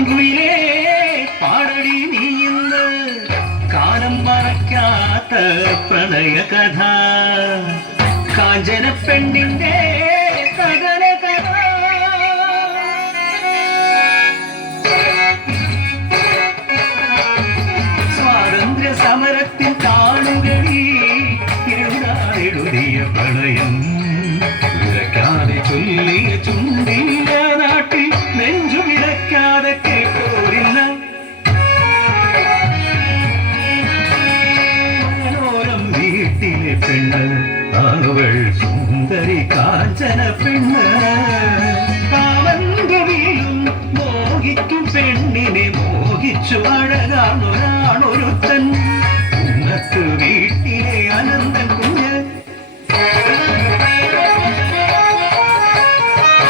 പൂങ്കുയിലേ പാടടി നീയുന്ന കാലം മറക്കാത്ത പ്രണയ കഥ കാഞ്ചന പെണ്ണിന്റെ കഥന കഥ സ്വാതന്ത്ര്യ സമരത്തിൽ കാണുകടി എഴുതിയ പ്രണയം വിലക്കാതെ ചൊല്ലിയ ചുണ്ടിയ നാട്ടിൽ നെഞ്ചു വിലക്കാതെ കേട്ടോരില്ല മനോരം വീട്ടിലെ പെണ്ണ് അവൾ സുന്ദരി കാഞ്ചന പെണ്ണ് കാമന്റെ വീഴും മോഹിക്കും പെണ്ണിനെ മോഹിച്ചു അഴകാണൊരാണൊരുത്തൻ ഉന്നത്ത് വീട്ടിലെ അനന്തൻ കുഞ്ഞ്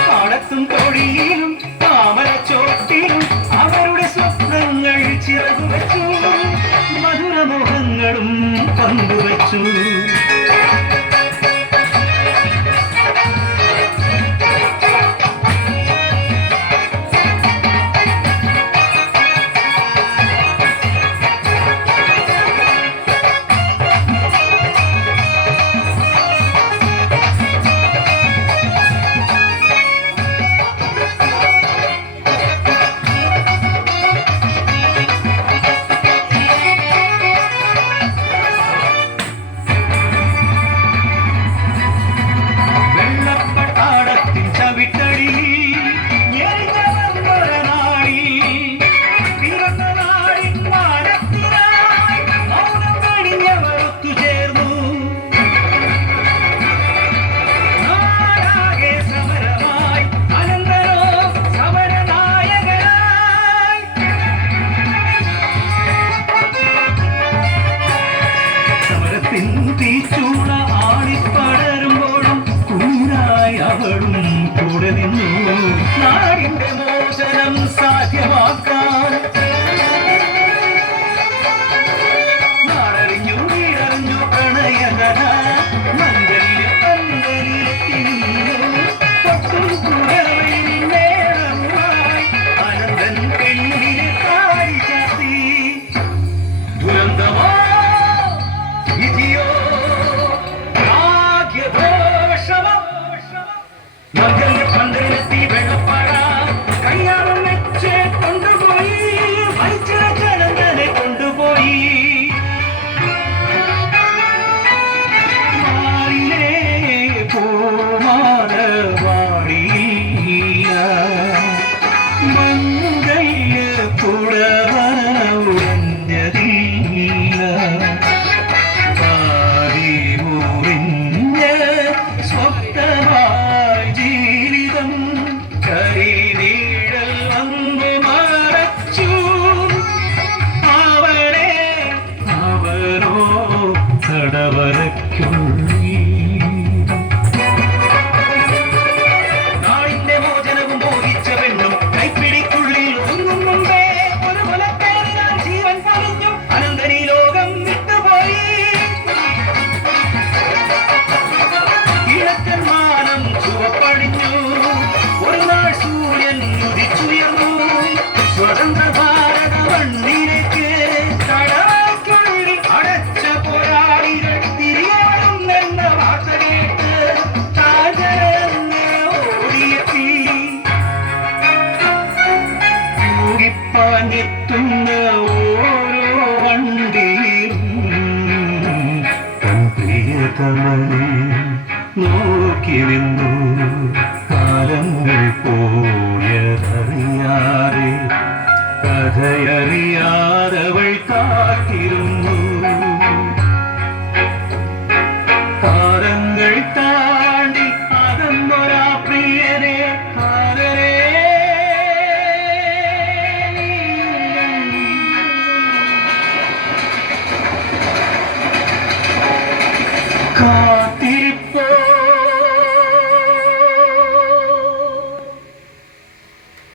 പാടത്തും തൊടിയിലും താമരച്ചോട്ടിലും അവരുടെ സ്വപ്നങ്ങൾ ചിറകുവച്ചു മധുരമോഹങ്ങളും പങ്കുവച്ചു തീച്ചൂട ആടിപ്പടരുമ്പോഴും കൂടായി അവളും കൂടെ നിന്നു നാടിന്റെ മോചനം സാധ്യമാക്കാൻ നാടറിഞ്ഞു വീടറിഞ്ഞു പ്രണയകഥ മന്ദരിൽ പന്തലിലെത്തി തൊട്ടും കുടവയിൽ നേരമായി അനന്തൻ പെണ്ണിനെ കാരി ചാത്തി ദുരന്തമോ പന്തലെത്തി വെള്ളപ്പാട കയ്യാളം വെച്ച് കൊണ്ടുപോയി വൈച്ചനെ കൊണ്ടുപോയി മാറിലേ പോമാറവാടിയ മങ്കയ്യ പുടവന ഉറഞ്ഞതില്ല നാടിന്റെ മോചനവും മോഹിച്ച പെണ്ണും കൈപ്പിടിക്കുള്ളിൽ ഒന്നും മുമ്പേ ഒരു മുലപ്പേരിനാൽ ജീവൻ പറഞ്ഞു അനന്തരീ ലോകം വിട്ടുപോയി കിഴക്കൻ മാനം ചുവപ്പണിഞ്ഞു ഒരു നാൾ സൂര്യൻ ഉദിച്ചുയർന്നു സ്വതന്ത്ര ഭാരത മണ്ണിലേക്ക് അടച്ച പോരാളികൾ തിരികെ വരുന്നെന്ന വാർത്ത കേട്ട് താജരന്ന് ഓടിയെത്തി മൂകിപ്പാഞ്ഞെത്തുന്ന ഓരോ വണ്ടിയിലും തൻ പ്രിയതമനെ നോക്കി നിന്നു കാലങ്ങൾ പോയതറിയാതെ കഥയറിയാതവൾ